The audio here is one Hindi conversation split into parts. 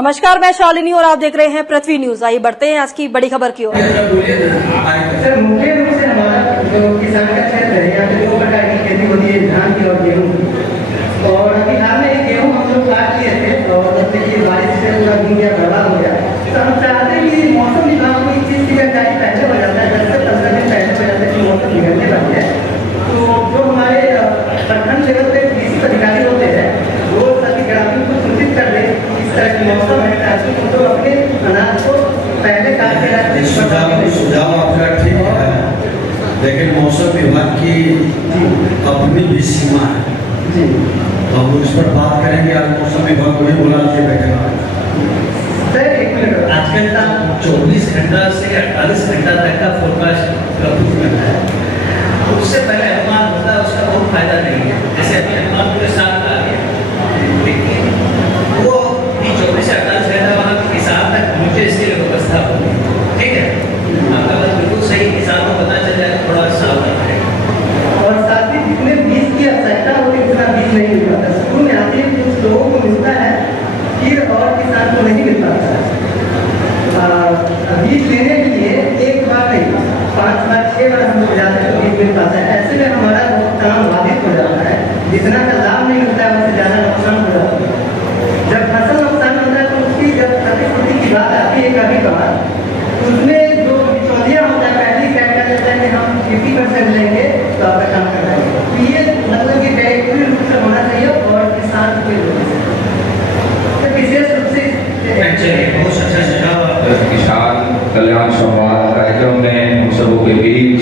नमस्कार, मैं शालिनी और आप देख रहे हैं पृथ्वी न्यूज। आइए बढ़ते हैं आज की बड़ी खबर की ओर। सर, मुख्य रूप से हमारा जो किसान का क्षेत्र है, यहाँ पे 2 प्रकार की खेती होती है, धान की और गेहूँ की। और अभी हाल में गेहूँ हम लोग काट लिए थे और देखिए बारिश से पूरा भीग गया, बर्बाद हो गया। तो हम चाहते हैं कि मौसम विभाग को इस चीज़ की जानकारी पहले हो जाता है, 10 से 15 दिन पहले हो जाता है कि मौसम बिगड़ने लग है। तो जो हमारे प्रखंड लेवल पे कृषि अधिकारी होते हैं वो सभी ग्रामीण को सूचित कर दें इस तरह की मौसम है, ताकि हम लोग अपने अनाज को पहले काट के रखते हैं। सुझाव आपका ठीक है, लेकिन मौसम विभाग की अपनी भी सीमा है। हम लोग इस पर बात करेंगे। आज मौसम विभाग को भी बुला के बैठेगा। Sir, 1 minute. आजकल का 24 घंटा से 48 घंटा तक का फोरकास्ट प्रस्तुत करता है। उससे पहले अनुमान होता है, उसका बहुत फायदा नहीं है। जैसे अभी अनुमान पूरे साल का आ गया, लेकिन वो 24 से 48 घंटा वहाँ किसान तक पहुँचे, इसके लिए व्यवस्था होगी। ठीक है, आपका बात बिल्कुल सही। किसान को पता चल जाए, थोड़ा सावधान रहेगा। और साथ ही जितने बीज की आवश्यकता होती है उतना बीज नहीं मिल पाता। शुरू में आते ही कुछ लोगों को मिलता है, फिर और किसान को नहीं मिल पाता है। बीज लेने के लिए एक बार नहीं, 5 बार 6 बार हम लोग जाते हैं तो बीज मिल पाता है। ऐसे में हमारा बहुत काम बाधित हो जाता है। जितना का लाभ नहीं मिलता है उससे ज़्यादा नुकसान हो जाता है। जब फसल नुकसान होता है तो उसकी जब क्षतिपूर्ति की बात आती है कभी कभार, उसमें जो बिचौलिया होता है पहले क्या कर देता है कि हम 50% लेंगे तो आपका काम कराएंगे। तो ये मतलब कि डायरेक्टली रूप से होना चाहिए और किसान को तो विशेष रूप से बहुत अच्छा सुझाव आपका। किसान कल्याण संवाद कार्यक्रम में हम सबों के बीच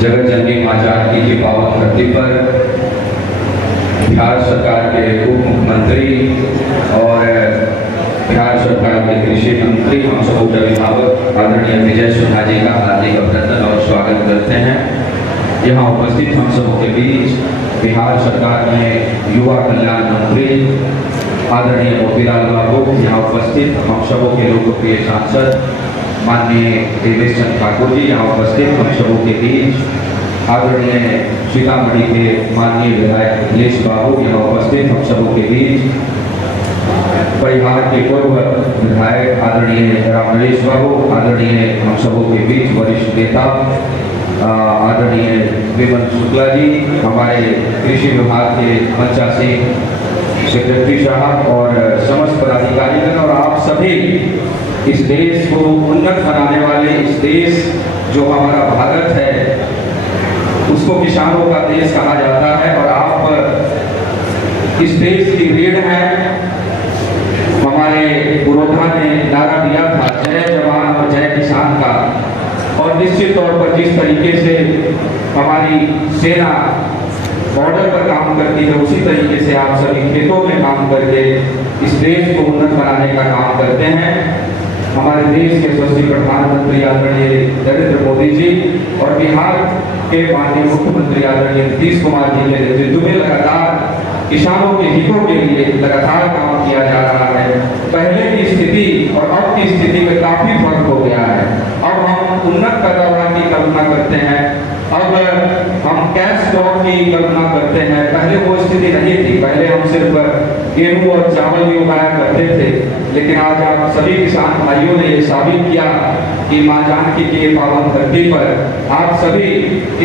जगत जननी मां जानकी की पावन धरती पर बिहार सरकार के उप मुख्यमंत्री और बिहार सरकार के कृषि मंत्री हम सबों के अभिभावक आदरणीय विजय सिन्हा जी का हार्दिक अभिनंदन और स्वागत करते हैं। यहाँ उपस्थित हम सबों के बीच बिहार सरकार में युवा कल्याण मंत्री आदरणीय मोतीलाल बाबू, यहाँ उपस्थित हम सबों के लोकप्रिय सांसद माननीय देवेश चंद्र ठाकुर जी, यहाँ उपस्थित हम सबों के बीच आदरणीय सीतामढ़ी के माननीय विधायक अखिलेश बाबू, यहाँ उपस्थित हम सबों के बीच परिवार के पूर्व विधायक आदरणीय रामनरेश बाबू, आदरणीय हम सबों के बीच वरिष्ठ नेता आदरणीय विमल शुक्ला जी, हमारे कृषि विभाग के मंचा सिंह सेक्रेटरी साहब और समस्त पदाधिकारीगण और आप सभी इस देश को उन्नत बनाने वाले, इस देश जो हमारा भारत है उसको किसानों का देश कहा जाता है और आप इस देश की रीढ़ हैं। हमारे पुरोधा ने नारा दिया था जय जवान और जय किसान का, और निश्चित तौर पर जिस तरीके से हमारी सेना बॉर्डर पर काम करती है उसी तरीके से आप सभी खेतों में काम करके इस देश को उन्नत बनाने का काम करते हैं। हमारे देश के यशस्वी प्रधानमंत्री आदरणीय नरेंद्र मोदी जी और बिहार के माननीय मुख्यमंत्री आदरणीय नीतीश कुमार जी के नेतृत्व में लगातार किसानों के हितों के लिए लगातार काम किया जा रहा है। पहले की स्थिति और अब की स्थिति में काफी फर्क हो गया है। अब हम उन्नत पैदावार की कल्पना करते हैं, अब हम कैश क्रॉप की कल्पना करते हैं। पहले वो स्थिति नहीं थी, पहले हम सिर्फ गेहूं और चावल भी उगाया करते थे, लेकिन आज आप सभी किसान भाइयों ने ये साबित किया कि मां जानकी की ये पावन धरती पर आप सभी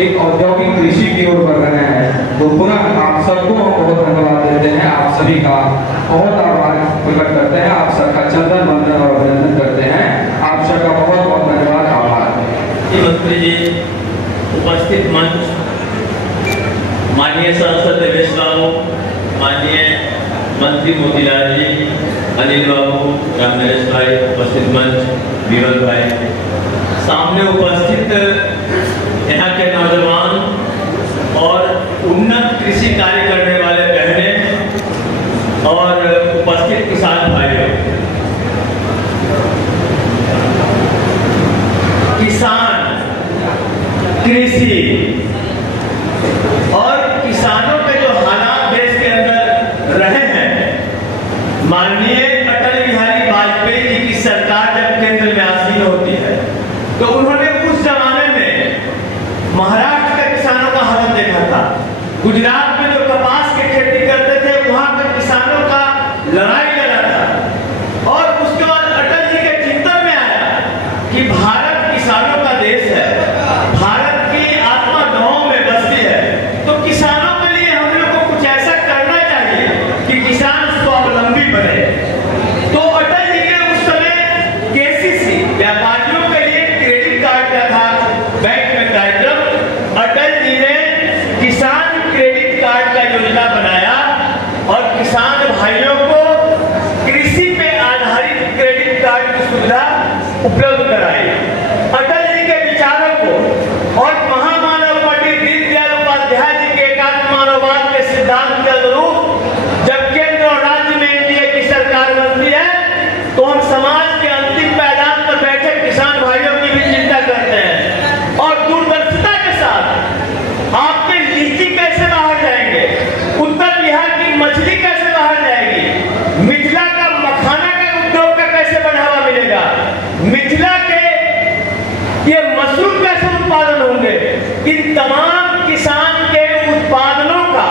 एक औद्योगिक कृषि की ओर बढ़ रहे हैं। तो पुनः आप सबको हम बहुत धन्यवाद देते हैं, आप सभी का बहुत आभार प्रकट करते हैं, आप सबका चंदन वंदन और अभिनंदन करते हैं। आप सबका बहुत बहुत धन्यवाद, आभार। मंत्री जी, उपस्थित मंच, माननीय सांसद देवेश बाबू, माननीय मंत्री मोतीलाल जी, अनिल बाबू, रामनरेश भाई, उपस्थित मंच, विमल भाई, सामने उपस्थित यहाँ के नौजवान और उन्नत कृषि कार्य करने वाले बहनें और उपस्थित किसान भाइयों, किसान, कृषि और किसानों के जो हालात देश के अंदर रहे हैं, माननीय अटल बिहारी वाजपेयी जी की सरकार जब केंद्र में आसीन होती है तो उन्होंने उस जमाने में महाराष्ट्र के किसानों का हालत देखा था। गुजरात में जो कपास की खेती करते थे वहां के किसानों का लड़ाई लड़ा था और देश है, भारत की आत्मा गांव में बसती है, तो किसानों के लिए हम लोग को कुछ ऐसा करना चाहिए कि किसान स्वावलंबी बने। तो अटल जी ने उस समय केसीसी व्यापारियों के लिए क्रेडिट कार्ड का था बैंक में कार्यक्रम। अटल जी ने किसान क्रेडिट कार्ड का योजना बनाया और किसान भाइयों को कृषि पे आधारित क्रेडिट कार्ड की सुविधा उपलब्ध कराई। अटल जी के विचारों को और महामानव पंडित दीनदयाल उपाध्याय जी के एकात्म मानववाद के सिद्धांत के अनुरूप जब केंद्र और राज्य में एनडीए की सरकार बनती है तो हम समाज के अंतिम पायदान पर बैठे किसान भाइयों की भी चिंता करते हैं और दूरदर्शिता के साथ आपके लीची कैसे बाहर जाएंगे, उत्तर बिहार की मछली कैसे बाहर जाएगी, मिथिला का मखाना का उद्योग का कैसे बढ़ावा मिलेगा, मिथिला के ये मशरूम कैसे उत्पादन होंगे, इन तमाम किसान के उत्पादनों का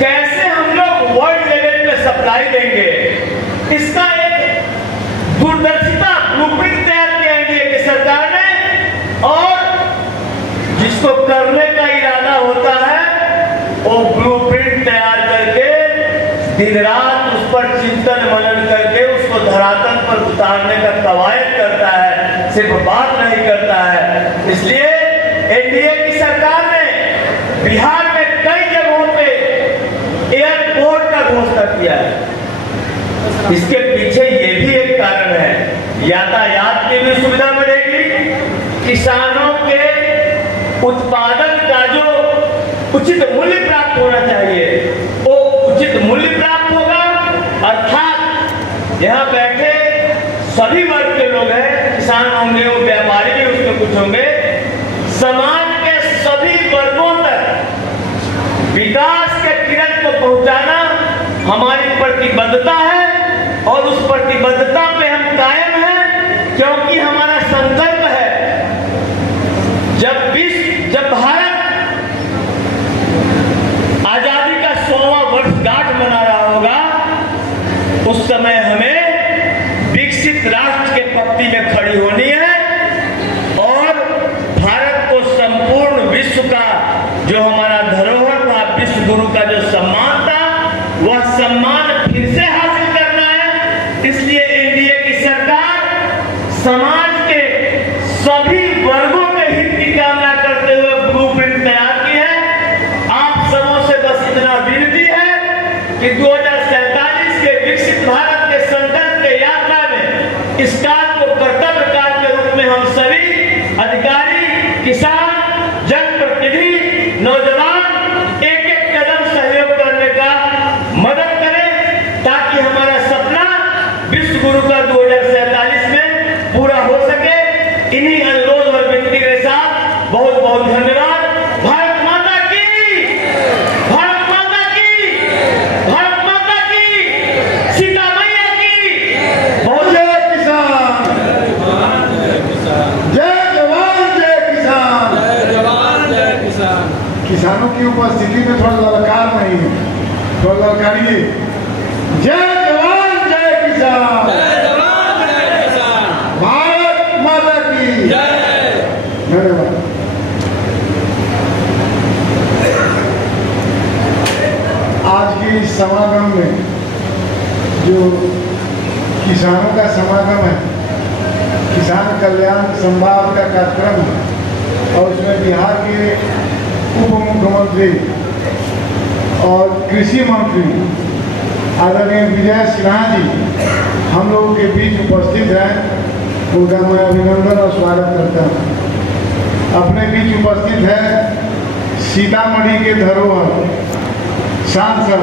कैसे हम लोग वर्ल्ड लेवल पे सप्लाई देंगे, इसका एक दूरदर्शिता ब्लूप्रिंट तैयार किया एनडीए की सरकार ने। और जिसको करने का इरादा होता है वो ब्लूप्रिंट तैयार करके दिन रात उस पर चिंतन मनन करके उसको धरातल पर उतारने का कवायद करता है, सिर्फ बात नहीं करता है। इसलिए एनडीए की सरकार ने बिहार में कई जगहों पे एयरपोर्ट का घोषणा किया है। इसके पीछे ये भी एक कारण है, यातायात की भी सुविधा मिलेगी, किसानों के उत्पादन का जो उचित मूल्य प्राप्त होना चाहिए वो उचित मूल्य प्राप्त होगा। अर्थात यहाँ बैठे सभी वर्ग के लोग हैं, किसान होंगे, व्यापारी भी उसमें कुछ होंगे, समाज के सभी वर्गों तक विकास के किरण को पहुंचाना हमारी प्रतिबद्धता है और उस प्रतिबद्धता पे हम कायम हैं, क्योंकि हमारा संकल्प है जब भारत आजादी का 100वां वर्षगांठ मना रहा होगा उस समय हमें विकसित राष्ट्र के पंक्ति में खड़ी होनी है और भारत को संपूर्ण विश्व का जो हमारा धरोहर था, विश्व गुरु का जो सम्मान था, वह सम्मान फिर से हासिल करना है। इसलिए एनडीए की सरकार समाज के सभी वर्गों के हित की कामना करते हुए ब्लूप्रिंट तैयार की है। आप सबों से बस इतना विनती है कि 2047 के विकसित भारत के संकल्प के यात्रा में इस काल को कर्तव्य काल के रूप में हम सभी अधिकारी, किसान, जनप्रतिनिधि, नौजवान एक एक कदम सहयोग करने का मदद करें ताकि हमारा सपना विश्व गुरु का 2047 में पूरा हो सके। इन्हीं अनुरोध और विनती के साथ बहुत बहुत धन्यवाद। भारत माता की, भारत माता की, भारत माता की, सीता मैया की। बहुत जय किसान, जय जवान, जय किसान, जय जवान जय किसान। किसानों की उपस्थिति में थोड़ा ललकार नहीं है, थोड़ा ललकारिए। जय जवान, जय किसान, जय जवान जय किसान। भारत माता की जय। धन्यवाद। आज के इस समागम में जो किसानों का समागम है, किसान कल्याण संवाद का कार्यक्रम है और उसमें बिहार के उप मुख्यमंत्री और कृषि मंत्री आदरणीय विजय सिन्हा जी हम लोगों के बीच उपस्थित हैं, उनका मैं अभिनंदन और स्वागत करता हूँ। अपने बीच उपस्थित है सीतामढ़ी के धरोहर सांसद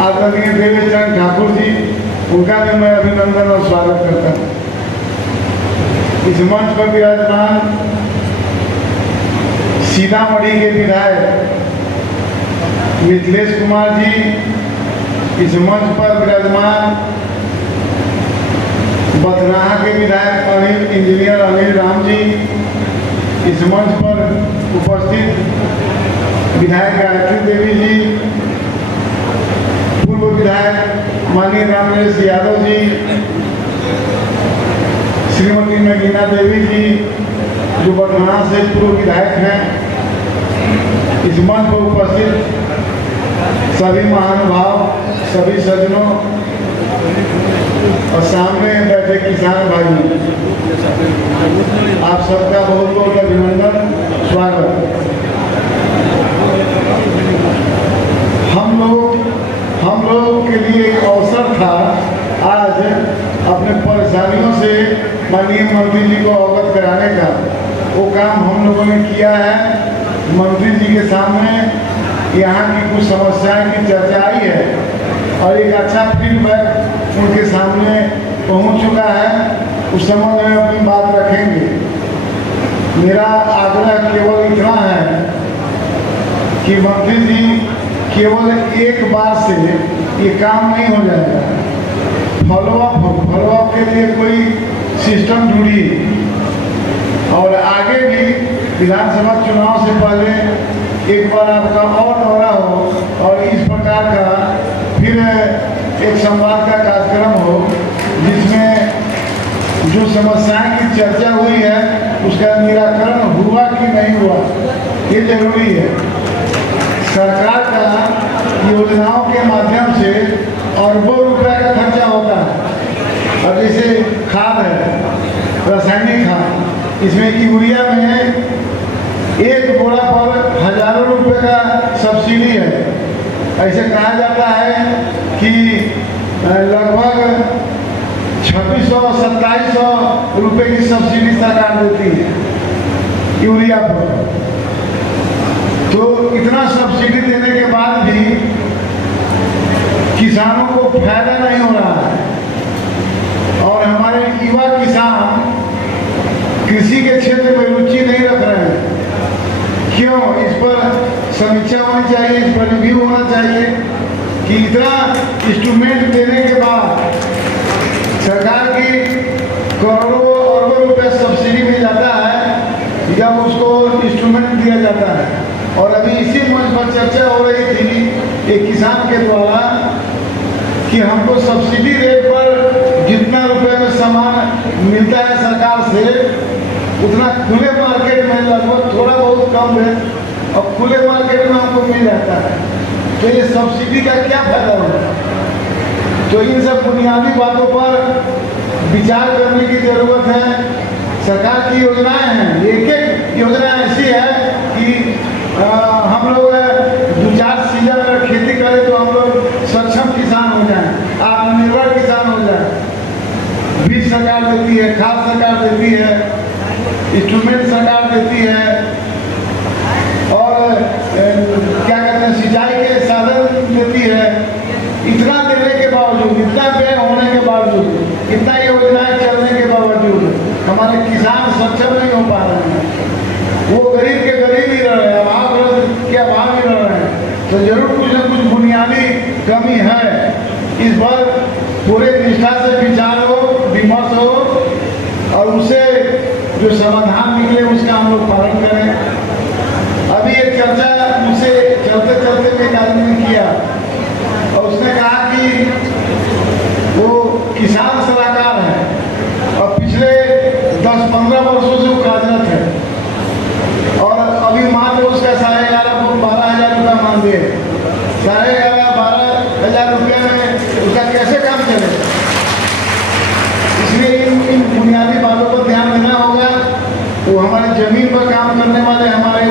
आदरणीय देवेश चंद्र ठाकुर जी, उनका भी मैं अभिनंदन और स्वागत करता हूँ। इस मंच पर विराजमान सीतामढ़ी के विधायक मिथिलेश कुमार जी, इस मंच पर विराजमान बथनाहा के विधायक इंजीनियर अनिल राम जी, इस मंच पर उपस्थित विधायक गायत्री देवी जी, पूर्व विधायक माननीय रामनेश यादव जी, श्रीमती नगीना देवी जी, जो बटना से पूर्व विधायक हैं, इस मंच पर उपस्थित सभी महानुभाव, सभी सज्जनों और सामने बैठे किसान भाइयों, आप सबका बहुत बहुत अभिनंदन, स्वागत। हम लोग के लिए एक अवसर था आज अपने परेशानियों से माननीय मंत्री जी को अवगत कराने का। वो काम हम लोगों ने किया है। मंत्री जी के सामने यहाँ की कुछ समस्याएं की चर्चा आई है और एक अच्छा फीडबैक उनके सामने पहुँच चुका है। उस संबंध में अपनी बात रखेंगे। मेरा आग्रह केवल इतना है कि मंत्री जी केवल एक बार से ये काम नहीं हो जाएगा। फॉलोअप के लिए कोई सिस्टम ढूंढी और आगे भी विधानसभा चुनाव से पहले एक बार आपका और दौरा हो और इस प्रकार का फिर एक संवाद का कार्यक्रम हो जिसमें जो समस्याएं की चर्चा हुई है उसका निराकरण हुआ कि नहीं हुआ, ये जरूरी है। सरकार का योजनाओं के माध्यम से अरबों रुपए का खर्चा होता है। और जैसे खाद है, रासायनिक खाद, इसमें यूरिया में एक बोरा पर हजारों रुपए का सब्सिडी है। ऐसे कहा जाता है कि लगभग 2600-2700 रुपए की सब्सिडी सरकार देती है यूरिया पर। तो इतना सब्सिडी देने के बाद भी किसानों को फायदा नहीं हो रहा है और हमारे युवा किसान कृषि के क्षेत्र में रुचि नहीं रख रहे हैं। क्यों? इस पर समीक्षा होनी चाहिए, इस पर रिव्यू होना चाहिए कि इतना इंस्ट्रूमेंट देने के बाद सरकार की करोड़ों अरबों रुपए सब्सिडी मिल जाता है जब उसको इंस्ट्रूमेंट दिया जाता है। और अभी इसी मंच पर चर्चा हो रही थी एक किसान के द्वारा कि हमको सब्सिडी रेट पर जितना रुपए में सामान मिलता है सरकार से उतना खुले मार्केट में लगभग थोड़ा बहुत कम है और खुले मार्केट में हमको मिल जाता है। तो ये सब्सिडी का क्या फायदा होगा? तो इन सब बुनियादी बातों पर विचार करने की जरूरत है। सरकार की योजनाएं हैं, एक एक योजना ऐसी है कि हम लोग 2-4 सीजन अगर खेती करें तो हम लोग सक्षम किसान हो जाएं, आत्मनिर्भर किसान हो जाएं। बीज सरकार देती है, खाद सरकार देती है, इंस्ट्रूमेंट सरकार देती है और क्या कहते हैं सिंचाई के साधन देती है। इतना देने के बावजूद, इतना व्यय होने के बावजूद, इतना योजनाएं चलने के बावजूद हमारे किसान सक्षम नहीं हो पा रहे हैं। वो गरीब के गरीब ही रह रहे हैं, अभाव के अभाव ही रह रहे हैं। तो जरूर कुछ न कुछ बुनियादी कमी है। इस पर पूरे निष्ठा से विचार हो, विमर्श हो और उसे जो समाधान निकले उसका हम लोग पालन करें। अभी एक चर्चा मुझसे चलते चलते एक आदमी ने किया और उसने कहा कि वो किसान सलाहकार है और पिछले 10-15 वर्षों से वो कार्यरत है और अभी मान लो उसका 11,500-12,000 रुपया मान दिए। 11,500-12,000 रुपये में उसका कैसे काम चले? इसलिए इन बुनियादी बातों पर ध्यान देना होगा। वो हमारे जमीन पर काम करने वाले हमारे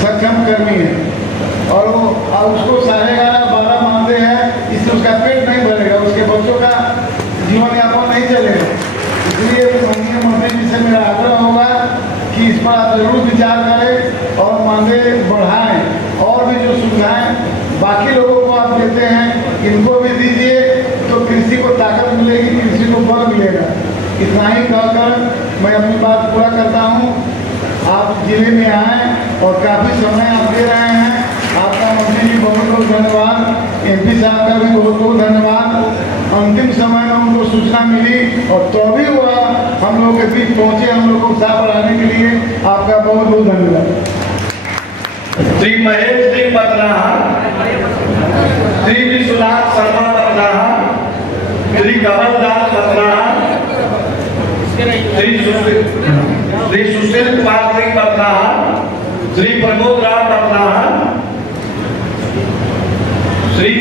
सक्षम कर्मी हैं और वो उसको 11,500-12,000 मानते हैं, इससे उसका पेट नहीं भरेगा, उसके बच्चों का जीवन यापन नहीं चलेगा। इसलिए माननीय मंत्री जी से मेरा आग्रह होगा कि इस पर आप जरूर विचार करें और मांगे बढ़ाएं और भी जो सुविधाएं बाकी लोगों को आप देते हैं इनको भी दीजिए तो कृषि को ताकत मिलेगी, कृषि को बल मिलेगा। इतना ही कहकर मैं अपनी बात पूरा करता हूँ। आप जिले में आए और काफ़ी समय आप दे रहे हैं, आपका मंत्री जी बहुत बहुत धन्यवाद। MP साहब का भी बहुत बहुत धन्यवाद। अंतिम समय में उनको सूचना मिली और तो भी हुआ हम लोग के बीच पहुंचे, हम लोग को उत्साह बढ़ाने के लिए आपका बहुत बहुत धन्यवाद। श्री महेश सिंह बतनाहा, श्री विश्वनाथ शर्मा बतनाहा, श्री कमल दास बतनाहा, श्री श्री सुशील कुमार सिंह बतलाहा, श्री प्रमोद राम बतलाहा, श्री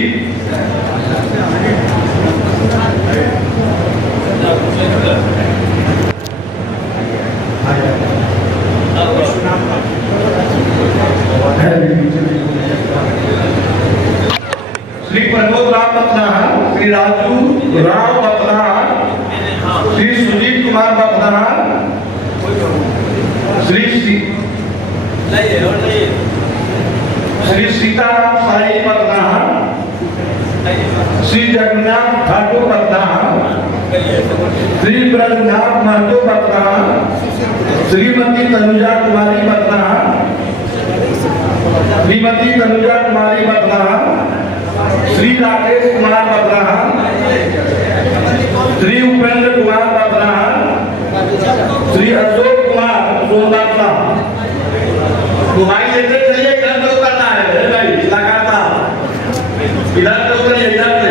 श्री प्रमोद राम बतलाहा, श्री राजू राम बतलाहा, श्री सुजीत कुमार बतलाहा, श्री सीताराम साई बतलाहा, श्री जगन्नाथ ठाकुर बतलाहा, श्री ब्रजनाथ महतो बतलाहा, श्रीमती तनुजा कुमारी बतलाहा, श्रीमती तनुजा कुमारी बतलाहा, श्री राकेश कुमार बतलाहा, श्री उपेंद्र कुमार बतलाहा, श्री अशोक कुमार सोमदाता। तो भाई लेते चलिए, इधर तो करना है भाई, लगातार इधर तो करिए, इधर से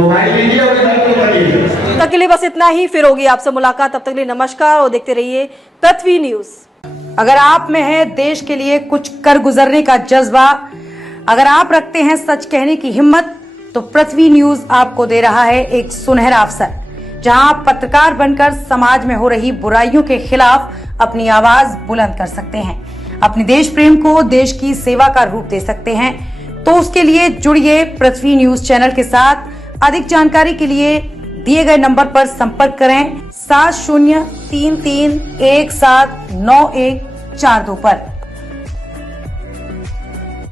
मोबाइल लीजिए और इधर तो करिए। तब के लिए बस इतना ही, फिर होगी आपसे मुलाकात। तब तक के लिए नमस्कार और देखते रहिए पृथ्वी न्यूज। अगर आप में है देश के लिए कुछ कर गुजरने का जज्बा, अगर आप रखते हैं सच कहने की हिम्मत, तो पृथ्वी न्यूज आपको दे रहा है एक सुनहरा अवसर, जहां आप पत्रकार बनकर समाज में हो रही बुराइयों के खिलाफ अपनी आवाज बुलंद कर सकते हैं, अपने देश प्रेम को देश की सेवा का रूप दे सकते हैं। तो उसके लिए जुड़िए पृथ्वी न्यूज चैनल के साथ। अधिक जानकारी के लिए दिए गए नंबर पर संपर्क करें 7033179142 पर।